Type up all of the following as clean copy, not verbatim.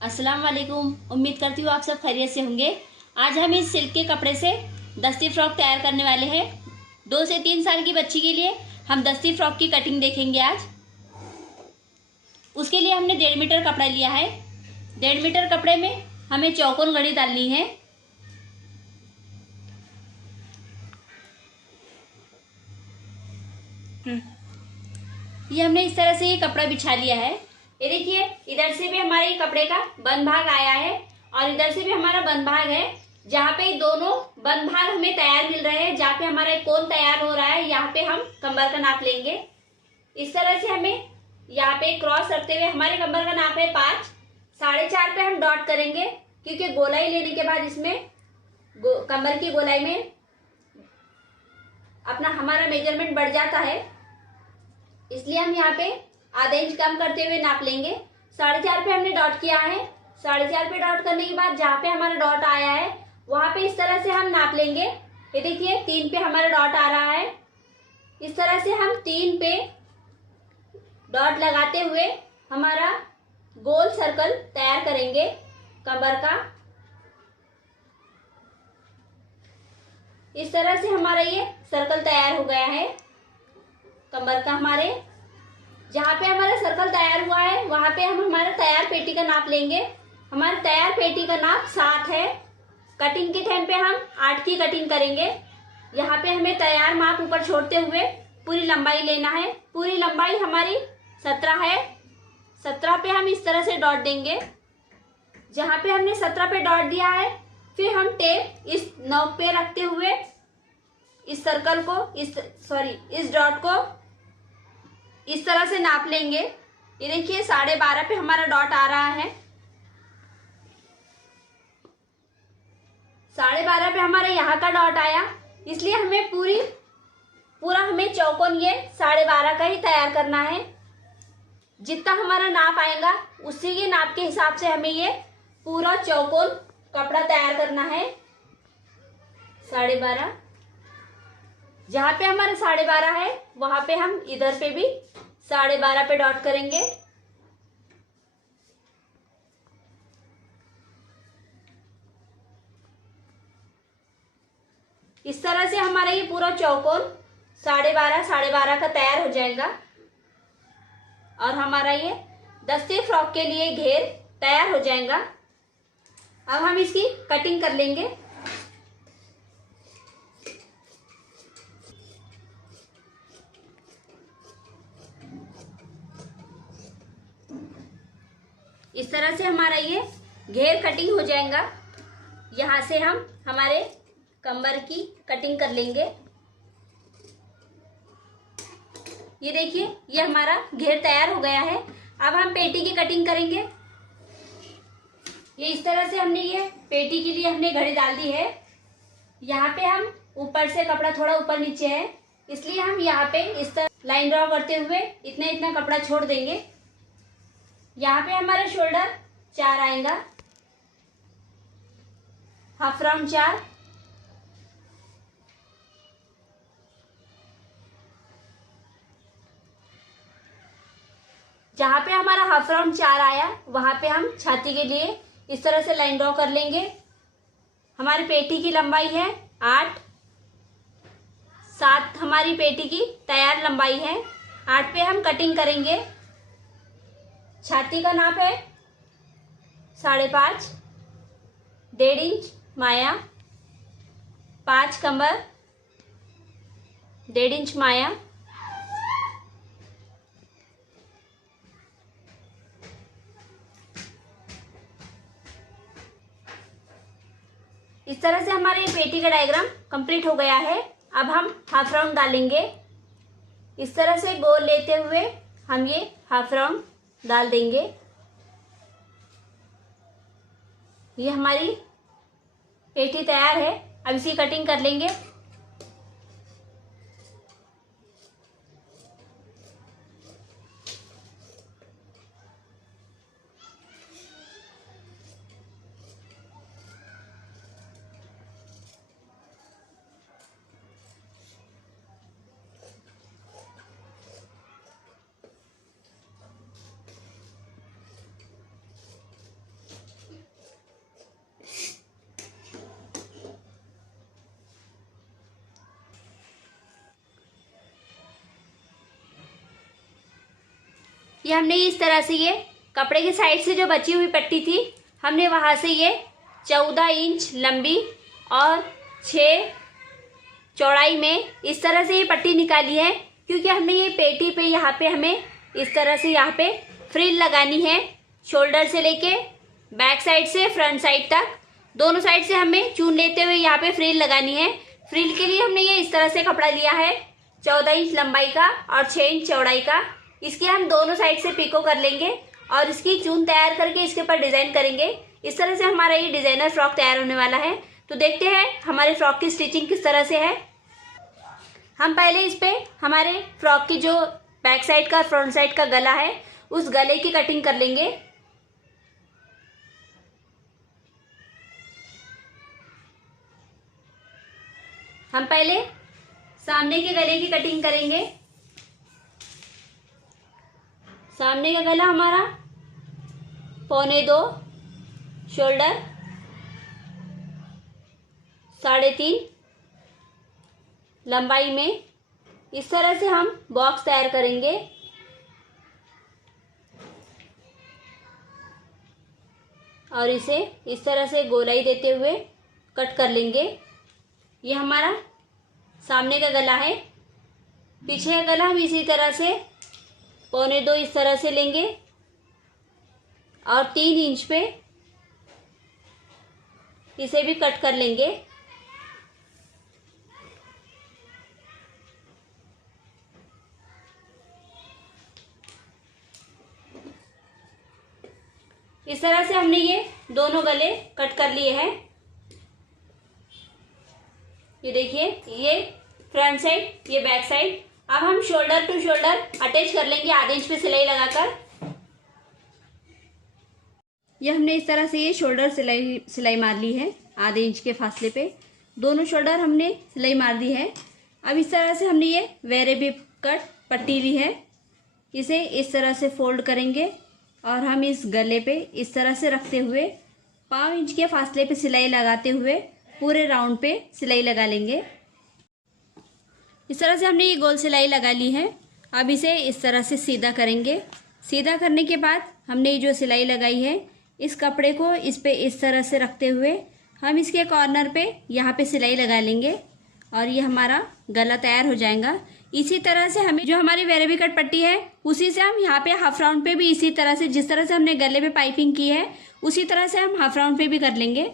अस्सलाम वालेकुम। उम्मीद करती हूँ आप सब खैरियत से होंगे। आज हम इस सिल्क के कपड़े से दस्ती फ्रॉक तैयार करने वाले हैं। 2 से 3 साल की बच्ची के लिए हम दस्ती फ्रॉक की कटिंग देखेंगे आज। उसके लिए हमने 1.5 मीटर कपड़ा लिया है। 1.5 मीटर कपड़े में हमें चौकोन घड़ी डालनी है। ये हमने इस तरह से ये कपड़ा बिछा लिया है। ये देखिए, इधर से भी हमारे कपड़े का बंद भाग आया है और इधर से भी हमारा बंद भाग है। जहाँ पे दोनों बंद भाग हमें तैयार मिल रहे हैं, जहाँ पे हमारा कोन तैयार हो रहा है, यहाँ पे हम कमर का नाप लेंगे। इस तरह से हमें यहाँ पे क्रॉस रखते हुए हमारे कमर का नाप है 5, 4.5 पे हम डॉट करेंगे, क्योंकि गोलाई लेने के बाद इसमें कमर की गोलाई में अपना हमारा मेजरमेंट बढ़ जाता है, इसलिए हम यहाँ पे आधा इंच कम करते हुए नाप लेंगे। 4.5 पे हमने डॉट किया है। 4.5 पे डॉट करने के बाद जहाँ पे हमारा डॉट आया है वहां पे इस तरह से हम नाप लेंगे। ये देखिए, 3 पे हमारा डॉट आ रहा है। इस तरह से हम 3 पे डॉट लगाते हुए हमारा गोल सर्कल तैयार करेंगे कमर का। इस तरह से हमारा ये सर्कल तैयार हो गया है कमर का। हमारे जहाँ पे हमारा सर्कल तैयार हुआ है वहां पे हम हमारा तैयार पेटी का नाप लेंगे। हमारा तैयार पेटी का नाप 7 है। कटिंग के टाइम पे हम 8 की कटिंग करेंगे। यहाँ पे हमें तैयार माप ऊपर छोड़ते हुए पूरी लंबाई लेना है। पूरी लंबाई हमारी 17 है। 17 पे हम इस तरह से डॉट देंगे। जहाँ पे हमने 17 पे डॉट दिया है, फिर हम टेप इस नोक पे रखते हुए इस सर्कल को इस डॉट को इस तरह से नाप लेंगे। ये देखिए, 12.5 पे हमारा डॉट आ रहा है। 12.5 पे हमारा यहाँ का डॉट आया, इसलिए हमें पूरा हमें चौकोन ये 12.5 का ही तैयार करना है। जितना हमारा नाप आएगा उसी के नाप के हिसाब से हमें ये पूरा चौकोन कपड़ा तैयार करना है। 12.5, जहाँ पे हमारा 12.5 है वहां पे हम इधर पे भी 12.5 पे डॉट करेंगे। इस तरह से हमारा ये पूरा चौकोन 12.5 का तैयार हो जाएगा और हमारा ये दस्ती फ्रॉक के लिए घेर तैयार हो जाएगा। अब हम इसकी कटिंग कर लेंगे। इस तरह से हमारा ये घेर कटिंग हो जाएगा। यहाँ से हम हमारे कमर की कटिंग कर लेंगे। ये देखिए, ये हमारा घेर तैयार हो गया है। अब हम पेटी की कटिंग करेंगे। ये इस तरह से हमने ये पेटी के लिए हमने घड़ी डाल दी है। यहाँ पे हम ऊपर से कपड़ा थोड़ा ऊपर नीचे है, इसलिए हम यहाँ पे इस तरह लाइन ड्रॉ करते हुए इतना कपड़ा छोड़ देंगे। यहाँ पे हमारा शोल्डर 4 आएगा, हाफ राउंड 4, जहाँ पे हमारा हाफ राउंड 4 आया वहां पे हम छाती के लिए इस तरह से लाइन ड्रॉ कर लेंगे। हमारी पेटी की लंबाई है 8, 7 हमारी पेटी की तैयार लंबाई है। 8 पे हम कटिंग करेंगे। छाती का नाप है 5.5, 1.5 इंच माया, 5 कमर, 1.5 इंच माया। इस तरह से हमारे पेटी का डायग्राम कंप्लीट हो गया है। अब हम हाफ राउंड डालेंगे। इस तरह से गोल लेते हुए हम ये हाफ राउंड डाल देंगे। ये हमारी पेटी तैयार है। अब इसी कटिंग कर लेंगे। ये हमने इस तरह से ये कपड़े की साइड से जो बची हुई पट्टी थी, हमने वहाँ से ये 14 इंच लंबी और 6 चौड़ाई में इस तरह से ये पट्टी निकाली है, क्योंकि हमने ये पेटी पे यहाँ पे हमें इस तरह से यहाँ पे फ्रिल लगानी है। शोल्डर से लेके बैक साइड से फ्रंट साइड तक दोनों साइड से हमें चून लेते हुए यहाँ पे फ्रिल लगानी है। फ्रिल के लिए हमने ये इस तरह से कपड़ा लिया है 14 इंच लंबाई का और 6 इंच चौड़ाई का। इसके हम दोनों साइड से पिको कर लेंगे और इसकी चून तैयार करके इसके ऊपर डिज़ाइन करेंगे। इस तरह से हमारा ये डिज़ाइनर फ्रॉक तैयार होने वाला है। तो देखते हैं हमारे फ्रॉक की स्टिचिंग किस तरह से है। हम पहले इस पे हमारे फ्रॉक की जो बैक साइड का फ्रंट साइड का गला है, उस गले की कटिंग कर लेंगे। हम पहले सामने के गले की कटिंग करेंगे। सामने का गला हमारा 1.25, शोल्डर 3.5 लंबाई में इस तरह से हम बॉक्स तैयार करेंगे। और इसे इस तरह से गोलाई देते हुए कट कर लेंगे। ये हमारा सामने का गला है। पीछे का गला हम इसी तरह से 1.25 इस तरह से लेंगे और 3 इंच पे इसे भी कट कर लेंगे। इस तरह से हमने ये दोनों गले कट कर लिए हैं। ये देखिए, ये फ्रंट साइड, ये बैक साइड। अब हम शोल्डर टू शोल्डर अटैच कर लेंगे आधे इंच पे सिलाई लगाकर। ये हमने इस तरह से ये शोल्डर सिलाई मार ली है आधे इंच के फासले पे। दोनों शोल्डर हमने सिलाई मार दी है। अब इस तरह से हमने ये वेरेबल कट पट्टी ली है, इसे इस तरह से फोल्ड करेंगे और हम इस गले पे इस तरह से रखते हुए 5 इंच के फासले पे सिलाई लगाते हुए पूरे राउंड पे सिलाई लगा लेंगे। इस तरह से हमने ये गोल सिलाई लगा ली है। अब इसे इस तरह से सीधा करेंगे। सीधा करने के बाद हमने ये जो सिलाई लगाई है, इस कपड़े को इस पे इस तरह से रखते हुए हम इसके कॉर्नर पे यहाँ पे सिलाई लगा लेंगे और ये हमारा गला तैयार हो जाएगा। इसी तरह से हमें जो हमारी वेरेबल कट पट्टी है, उसी से हम यहाँ पे हाफ राउंड पे भी इसी तरह से, जिस तरह से हमने गले पे पाइपिंग की है, उसी तरह से हम हाफ राउंड पे भी कर लेंगे।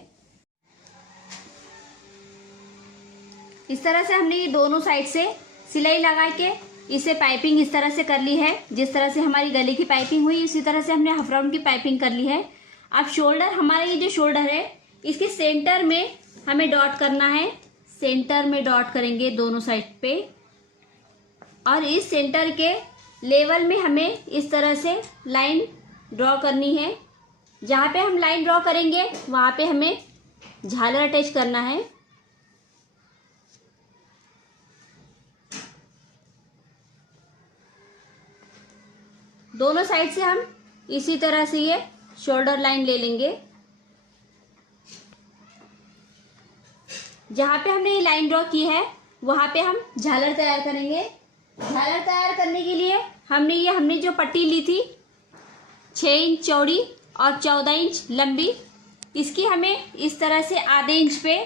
इस तरह से हमने ये दोनों साइड से सिलाई लगा के इसे पाइपिंग इस तरह से कर ली है। जिस तरह से हमारी गले की पाइपिंग हुई, इसी तरह से हमने हाफ राउंड की पाइपिंग कर ली है। अब शोल्डर, हमारा ये जो शोल्डर है, इसके सेंटर में हमें डॉट करना है। सेंटर में डॉट करेंगे दोनों साइड पे और इस सेंटर के लेवल में हमें इस तरह से लाइन ड्रॉ करनी है। जहाँ पे हम लाइन ड्रॉ करेंगे वहाँ पे हमें झालर अटैच करना है। दोनों साइड से हम इसी तरह से ये शोल्डर लाइन ले लेंगे। जहाँ पे हमने ये लाइन ड्रॉ की है वहाँ पे हम झालर तैयार करेंगे। झालर तैयार करने के लिए हमने जो पट्टी ली थी 6 इंच चौड़ी और 14 इंच लंबी, इसकी हमें इस तरह से आधे इंच पे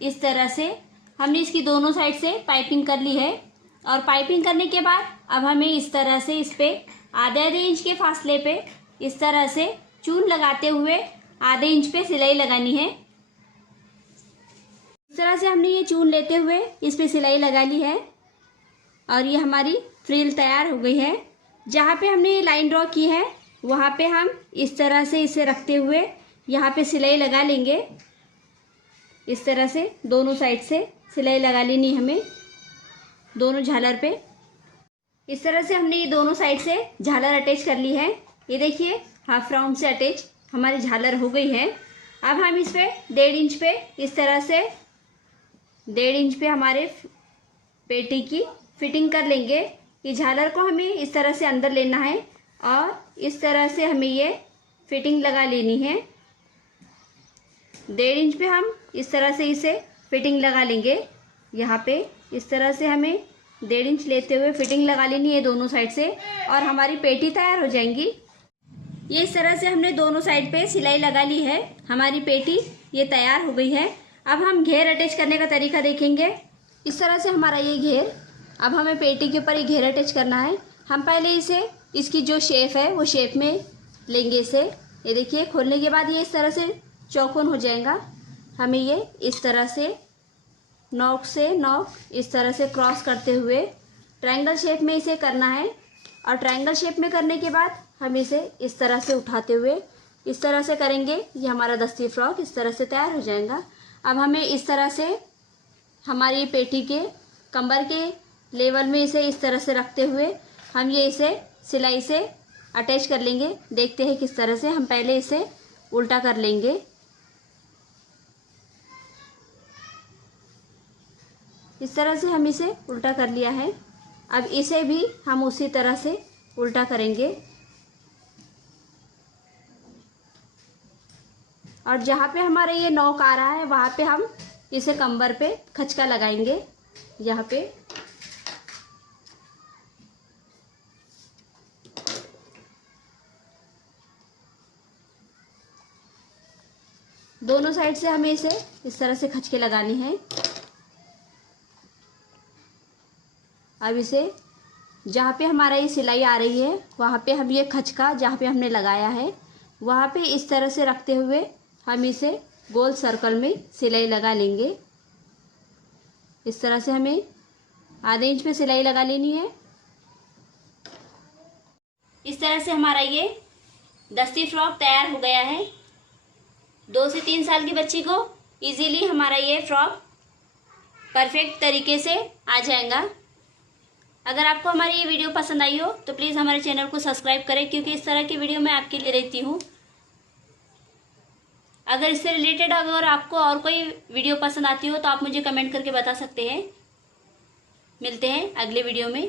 इस तरह से हमने इसकी दोनों साइड से पाइपिंग कर ली है। और पाइपिंग करने के बाद अब हमें इस तरह से इस पे आधे इंच के फासले पे इस तरह से चून लगाते हुए आधे इंच पे सिलाई लगानी है। इस तरह से हमने ये चून लेते हुए इस पे सिलाई लगा ली है और ये हमारी फ्रिल तैयार हो गई है। जहाँ पे हमने ये लाइन ड्रॉ की है वहाँ पे हम इस तरह से इसे रखते हुए यहाँ पे सिलाई लगा लेंगे। इस तरह से दोनों साइड से सिलाई लगा लेनी हमें दोनों झालर पे। इस तरह से हमने ये दोनों साइड से झालर अटैच कर ली है। ये देखिए, हाफ राउंड से अटैच हमारी झालर हो गई है। अब हम इस पे 1.5 इंच पे इस तरह से 1.5 इंच पे हमारे पेटी की फिटिंग कर लेंगे। ये झालर को हमें इस तरह से अंदर लेना है और इस तरह से हमें ये फिटिंग लगा लेनी है। 1.5 इंच पे हम इस तरह से इसे फिटिंग लगा लेंगे। यहाँ पे इस तरह से हमें 1.5 इंच लेते हुए फिटिंग लगा लेनी है दोनों साइड से और हमारी पेटी तैयार हो जाएंगी। ये इस तरह से हमने दोनों साइड पे सिलाई लगा ली है। हमारी पेटी ये तैयार हो गई है। अब हम घेर अटैच करने का तरीका देखेंगे। इस तरह से हमारा ये घेर, अब हमें पेटी के ऊपर ये घेर अटैच करना है। हम पहले इसे, इसकी जो शेप है वो शेप में लेंगे इसे। ये देखिए, खोलने के बाद ये इस तरह से चौकोन हो जाएगा। हमें ये इस तरह से नॉक से नॉक इस तरह से क्रॉस करते हुए ट्रायंगल शेप में इसे करना है। और ट्रायंगल शेप में करने के बाद हम इसे इस तरह से उठाते हुए इस तरह से करेंगे। ये हमारा दस्ती फ्रॉक इस तरह से तैयार हो जाएगा। अब हमें इस तरह से हमारी पेटी के कमर के लेवल में इसे इस तरह से रखते हुए हम ये इसे सिलाई से अटैच कर लेंगे। देखते हैं किस तरह से। हम पहले इसे उल्टा कर लेंगे। इस तरह से हम इसे उल्टा कर लिया है। अब इसे भी हम उसी तरह से उल्टा करेंगे और जहाँ पे हमारा ये नॉक आ रहा है वहाँ पे हम इसे कमर पे खचका लगाएंगे। यहाँ पे दोनों साइड से हमें इसे इस तरह से खचके लगानी है। अब इसे जहाँ पे हमारा ये सिलाई आ रही है वहाँ पे हम ये खचका जहाँ पे हमने लगाया है वहाँ पे इस तरह से रखते हुए हम इसे गोल सर्कल में सिलाई लगा लेंगे। इस तरह से हमें ½ इंच पे सिलाई लगा लेनी है। इस तरह से हमारा ये दस्ती फ्रॉक तैयार हो गया है। 2 से 3 साल की बच्ची को इजीली हमारा ये फ्रॉक परफेक्ट तरीके से आ जाएगा। अगर आपको हमारी ये वीडियो पसंद आई हो तो प्लीज़ हमारे चैनल को सब्सक्राइब करें, क्योंकि इस तरह की वीडियो मैं आपके लिए रहती हूँ। अगर इससे रिलेटेड अगर आपको और कोई वीडियो पसंद आती हो तो आप मुझे कमेंट करके बता सकते हैं। मिलते हैं अगले वीडियो में।